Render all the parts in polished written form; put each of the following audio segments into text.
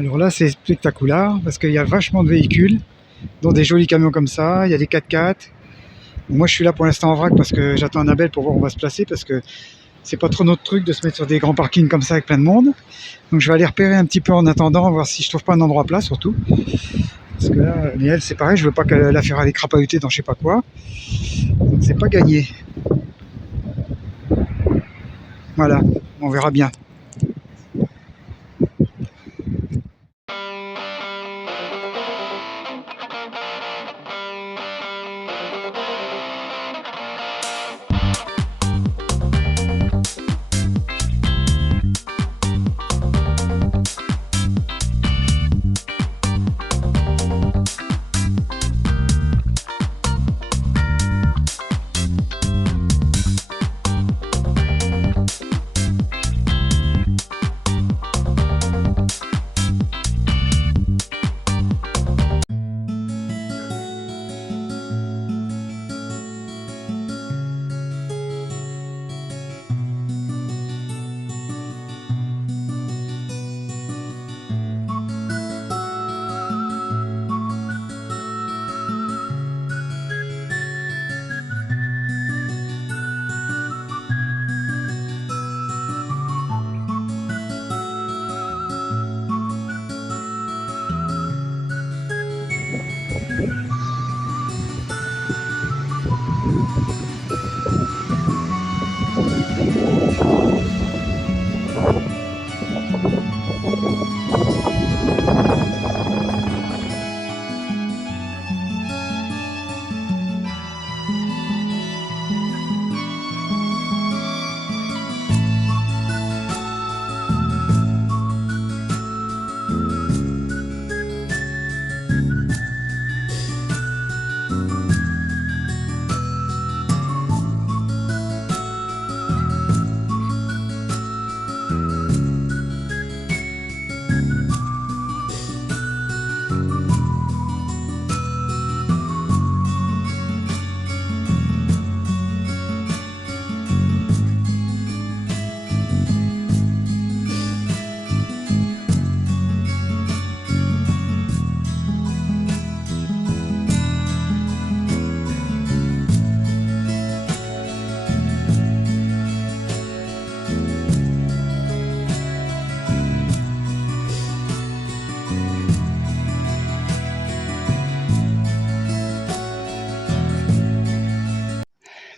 Alors là, c'est spectaculaire parce qu'il y a vachement de véhicules, dont des jolis camions comme ça. Il y a des 4x4. Moi, je suis là pour l'instant en vrac parce que j'attends Annabelle pour voir où on va se placer parce que c'est pas trop notre truc de se mettre sur des grands parkings comme ça avec plein de monde. Donc, je vais aller repérer un petit peu en attendant, voir si je trouve pas un endroit plat surtout. Parce que là, mais elle, c'est pareil, je veux pas qu'elle la faire aller crapahuter dans je sais pas quoi. Donc, c'est pas gagné. Voilà, on verra bien.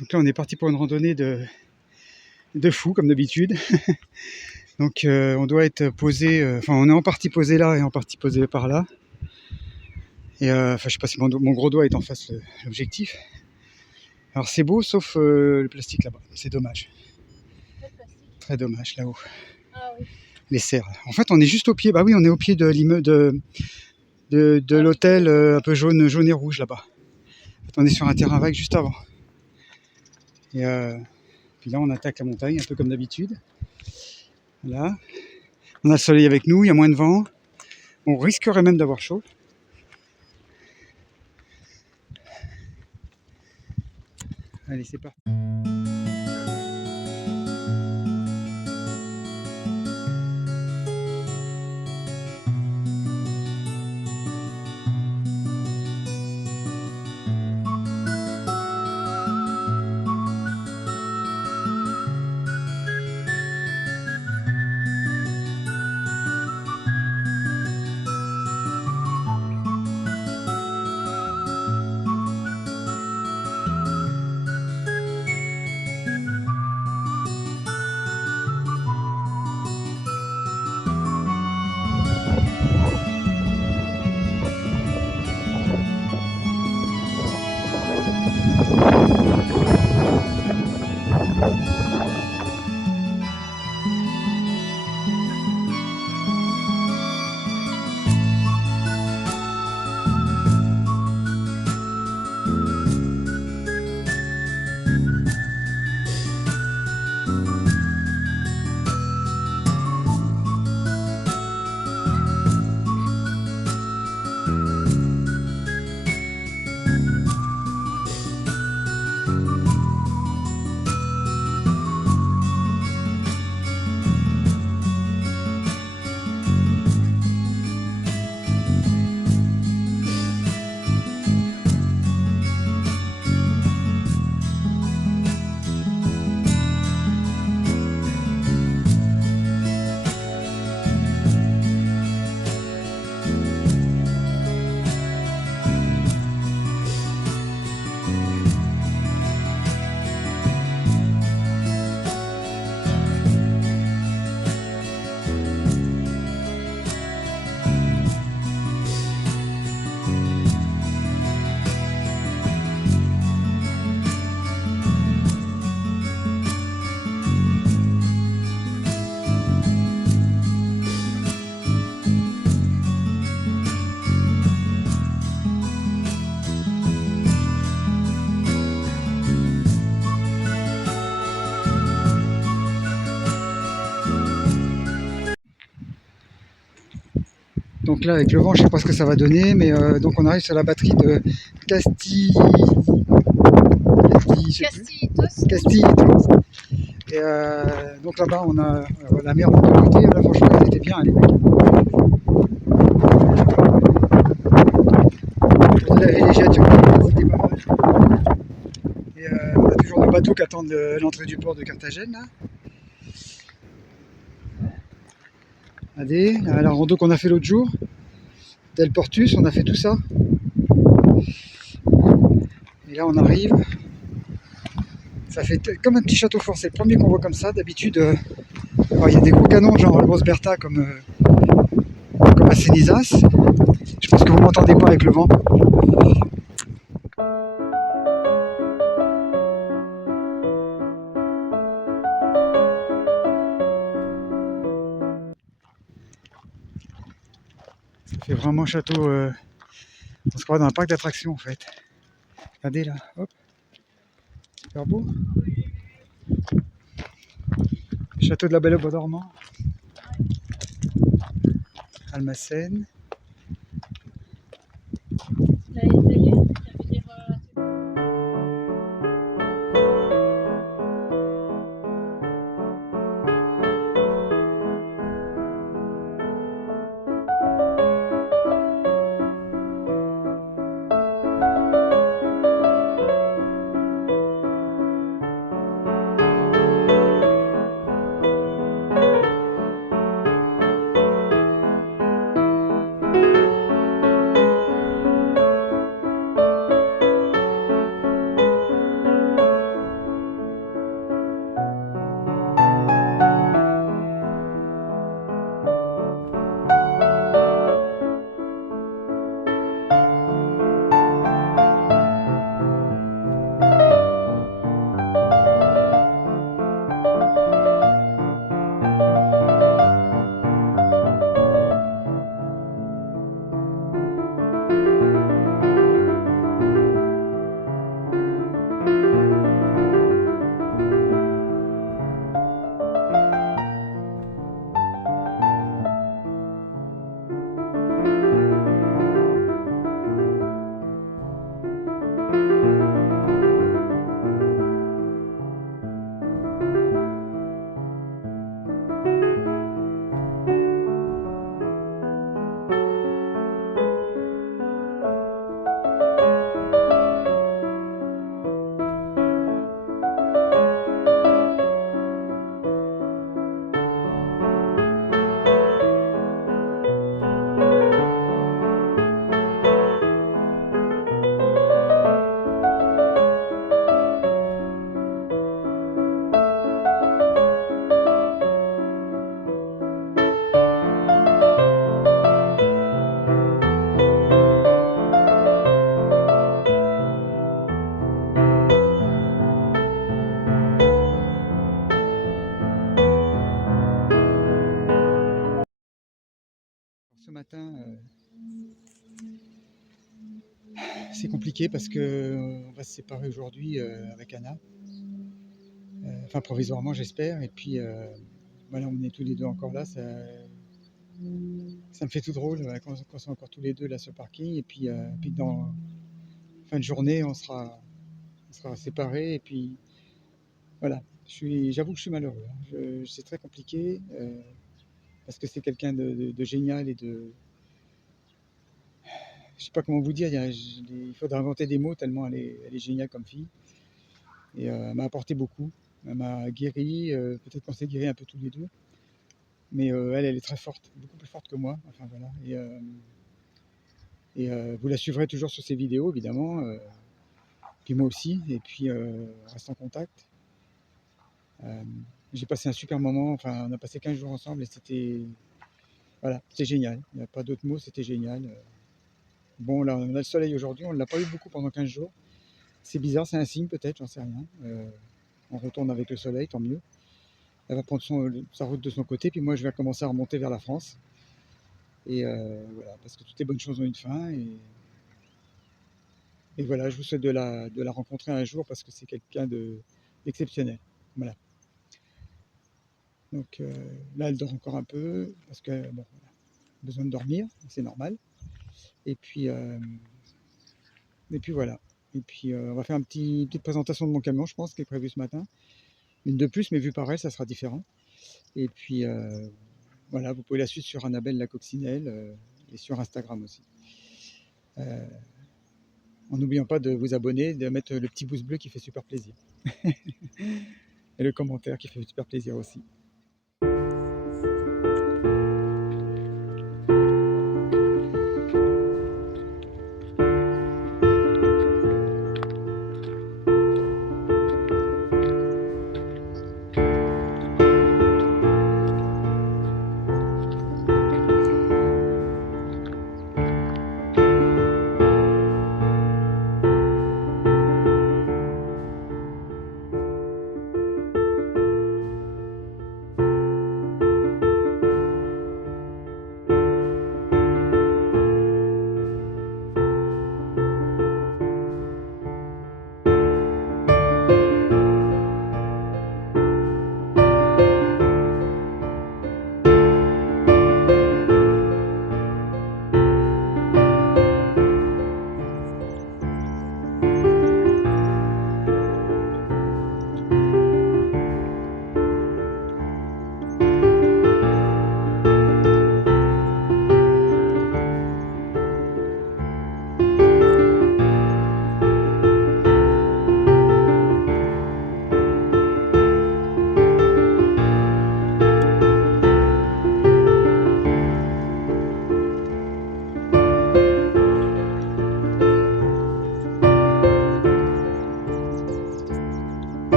Donc là, on est parti pour une randonnée de fou, comme d'habitude. Donc on doit être posé, enfin on est en partie posé là et en partie posé par là. Et enfin je sais pas si mon gros doigt est en face de l'objectif. Alors c'est beau sauf le plastique là-bas, c'est dommage. Très dommage là-haut. Ah oui. Les serres. En fait on est juste au pied, bah oui on est au pied de l'immeuble de l'hôtel un peu jaune et rouge là-bas. On est sur un terrain vague juste avant. Et puis là on attaque la montagne un peu comme d'habitude. Là. On a le soleil avec nous, il y a moins de vent. On risquerait même d'avoir chaud. Allez, c'est parti. Donc là avec le vent je sais pas ce que ça va donner, mais donc on arrive sur la batterie de Castillitos. Et donc là-bas on a la mer de l'autre côté. Là franchement elle était bien les mecs. On avait les jets, c'était pas mal. Et on a toujours nos bateaux qui attendent l'entrée du port de Carthagène là. Regardez, la rando qu'on a fait l'autre jour, Del Portus, on a fait tout ça. Et là on arrive, ça fait comme un petit château fort, c'est le premier qu'on voit comme ça. D'habitude, il y a des gros canons genre la grosse Bertha comme à Cenizas. Je pense que vous m'entendez pas avec le vent. Ça fait vraiment château, on se croit dans un parc d'attractions en fait. Regardez là, hop, super beau. Château de la Belle au Bois dormant. Almacène. Ce matin, c'est compliqué parce que on va se séparer aujourd'hui avec Anna. Enfin provisoirement j'espère. Et puis voilà, on est tous les deux encore là. Ça me fait tout drôle quand on est encore tous les deux là sur le parking. Et puis, puis dans fin de journée, on sera séparés. Et puis voilà, j'avoue que je suis malheureux. C'est très compliqué parce que c'est quelqu'un de génial et de. Je sais pas comment vous dire, il faudrait inventer des mots tellement elle est géniale comme fille. Et elle m'a apporté beaucoup. Elle m'a guéri, peut-être qu'on s'est guéri un peu tous les deux. Mais elle est très forte, beaucoup plus forte que moi. Enfin voilà. Et vous la suivrez toujours sur ses vidéos, évidemment. Puis moi aussi. Et puis on reste en contact. J'ai passé un super moment. Enfin, on a passé 15 jours ensemble et voilà, c'était génial. Il n'y a pas d'autre mot, c'était génial. Bon, là, on a le soleil aujourd'hui. On ne l'a pas eu beaucoup pendant 15 jours. C'est bizarre, c'est un signe peut-être, j'en sais rien. On retourne avec le soleil, tant mieux. Elle va prendre sa route de son côté, puis moi je vais commencer à remonter vers la France. Et voilà, parce que toutes les bonnes choses ont une fin. Et voilà, je vous souhaite de la rencontrer un jour parce que c'est quelqu'un d'exceptionnel. Voilà. Donc là, elle dort encore un peu parce que bon, voilà. besoin de dormir, c'est normal. Et puis voilà. Et puis on va faire une petite présentation de mon camion, je pense, qui est prévue ce matin. Une de plus, mais vu par elle, ça sera différent. Et puis voilà, vous pouvez la suivre sur Annabelle la Coccinelle et sur Instagram aussi. En n'oubliant pas de vous abonner, de mettre le petit pouce bleu qui fait super plaisir. Et le commentaire qui fait super plaisir aussi.